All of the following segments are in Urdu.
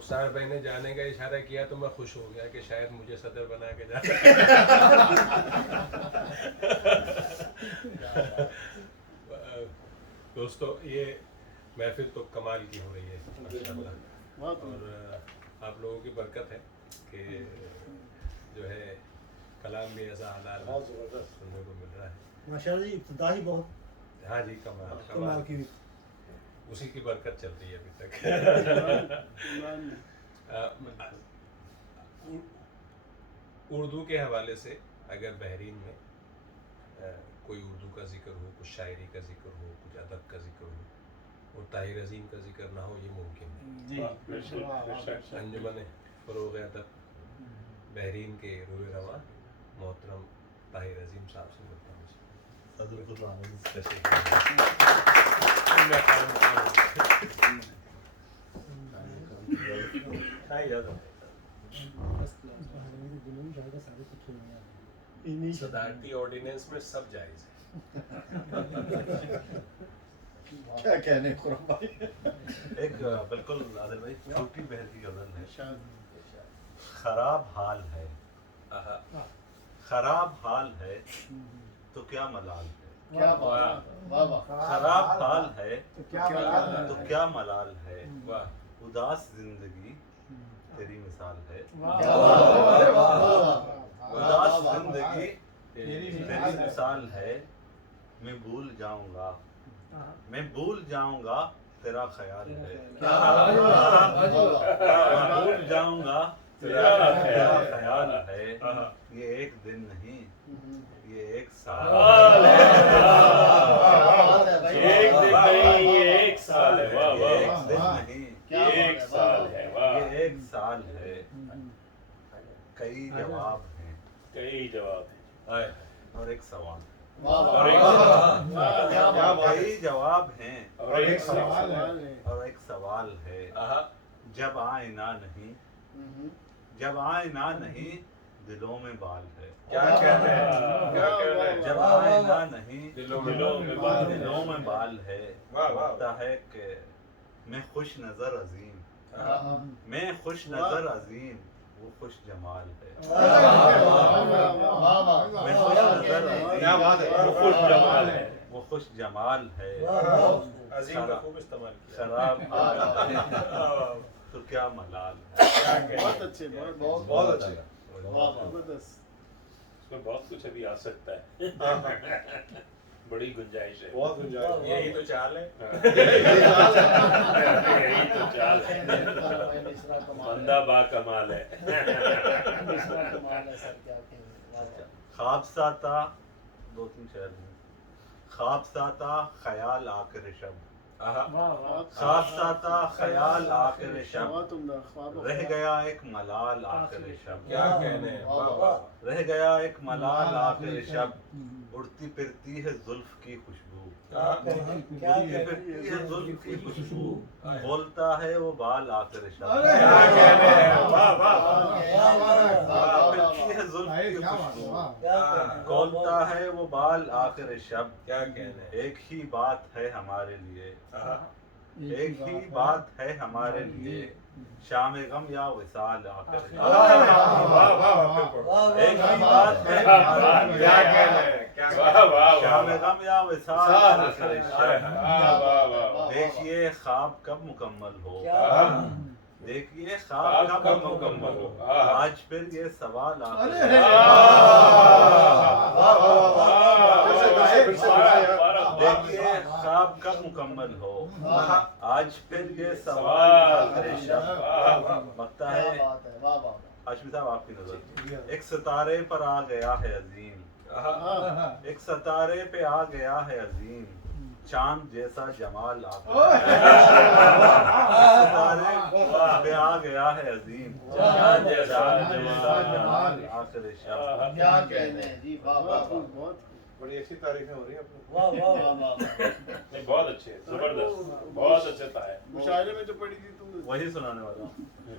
رخسار بھائی نے جانے کا اشارہ کیا تو میں خوش ہو گیا کہ شاید مجھے صدر بنا کے جانا. دوستو یہ محفل تو کمال کی ہو رہی ہے ماشاءاللہ, اور آپ لوگوں کی برکت ہے کہ جو ہے کلام بھی ایسا اعلیٰ سننے کو مل رہا ہے ماشاءاللہ. ابتدا ہی بہت ہاں جی کمال کی, اسی کی برکت چل رہی ہے ابھی تک. اردو کے حوالے سے اگر بحرین میں کوئی اردو کا ذکر ہو, کچھ شاعری کا ذکر ہو, کچھ ادب کا ذکر ہو, اور طاہر عظیم کا ذکر نہ ہو, یہ ممکن ہے. انجمن فروغ ادب بحرین کے روح رواں محترم طاہر عظیم صاحب سے ملتا ہوں. صدارتی آرڈیننس میں سب جائز ہے. کیا کہنے قرآن بھائی. ایک بالکل عادل بھائی چھوٹی بہن کی غزل ہے. خراب حال ہے, خراب حال ہے تو کیا ملال ہے, کیا بات, خراب حال ہے تو کیا ملال ہے, اداس زندگی تیری مثال ہے, اداس زندگی تیری مثال ہے. میں بھول جاؤں گا, میں بھول جاؤں گا تیرا خیال ہے, میں بھول جاؤں گا تیرا خیال ہے. یہ ایک دن نہیں, یہ ایک سال ہے. ایک دن نہیں, یہ ایک سال ہے. واہ یہ ایک واہ, دن نہیں, یہ ایک سال ہے. واہ, یہ ایک سال ہے. کئی جواب ہیں, کئی جواب ہیں. اور ایک سوال. اور ایک سوال. کئی جواب ہیں اور ایک سوال ہے. اور ایک سوال ہے. جب آئینہ نہیں, جب آئینہ نہیں دلوں میں بال ہے. کیا کہنا ہے, کیا کہنا ہے. جب آئینہ نہیں دلوں میں بال ہے. دلوں میں بال ہے. واہ واہ. لگتا ہے کہ میں خوش نظر عظیم, میں خوش نظر عظیم, وہ خوش جمال ہے. میں خوش نظر کیا بات ہے. عظیم, وہ خوش جمال ہے. وہ خوش جمال ہے. عظیم کا خوب استعمال کیا. خراب حال ہے تو کیا ملال ہے. بہت اچھے, بہت اچھے. اس میں بہت کچھ ابھی آ سکتا ہے, بڑی گنجائش ہے. بہت گنجائش. یہی تو چال ہے. یہی تو چال ہے, بندہ با کمال ہے. خواب ساتا, دو تین شعر ہیں. خواب ساتا خیال آخر شب, خواب ساتا خیال آخر شب, رہ گیا ایک ملال آخر شب. کیا کہنے ہیں. واہ واہ. رہ گیا ایک ملال آخر شب, اڑتی پھرتی ہے زلف کی خوشبو, اڑتی پھرتی ہے زلف کی خوشبو, بولتا ہے وہ بال آخر شب. کیا کہنے ہیں. واہ واہ. پھرتی ہے زلف کی خوشبو, کھولتا ہے وہ بال آخر شب. کیا کہنے ہیں. ایک ہی بات ہے ہمارے لیے, ایک ہی بات ہے ہمارے لیے, شام غم یا وصال آخر شب. واہ واہ. ایک ہی بات ہے ہمارے لیے, کیا کہنے ہیں. واہ واہ شام واہ. غم یا وصال آخر شب. واہ واہ واہ. دیکھیے خواب کب مکمل ہو, دیکھیے خواب خواب کب کب مکمل مکمل ہو. ہو, آج پھر یہ سوال آخر دیکھیے خواب کب مکمل ہو, آج پھر یہ سوال آخر شب. لگتا ہے ہاشمی صاحب آپ کی نظر, ایک ستارے پر آ گیا ہے عظیم, ایک ستارے پہ آ گیا ہے عظیم, چاند جیسا جمال آخر ستارے پہ آ گیا ہے عظیم, چاند جیسا جمال آخر شب. کیا کہنے ہیں جی. بڑی اچھی تعریفیں ہو رہی ہیں. نہیں, بہت اچھے, زبردست, بہت اچھا تھا. مشاعرے میں جو پڑھی تھی تم نے, وہی سنانے والا ہوں.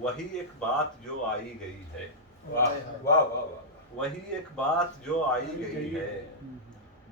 وہی ایک بات جو آئی گئی ہے, واہ واہ واہ واہ. وہی ایک بات جو آئی گئی ہے,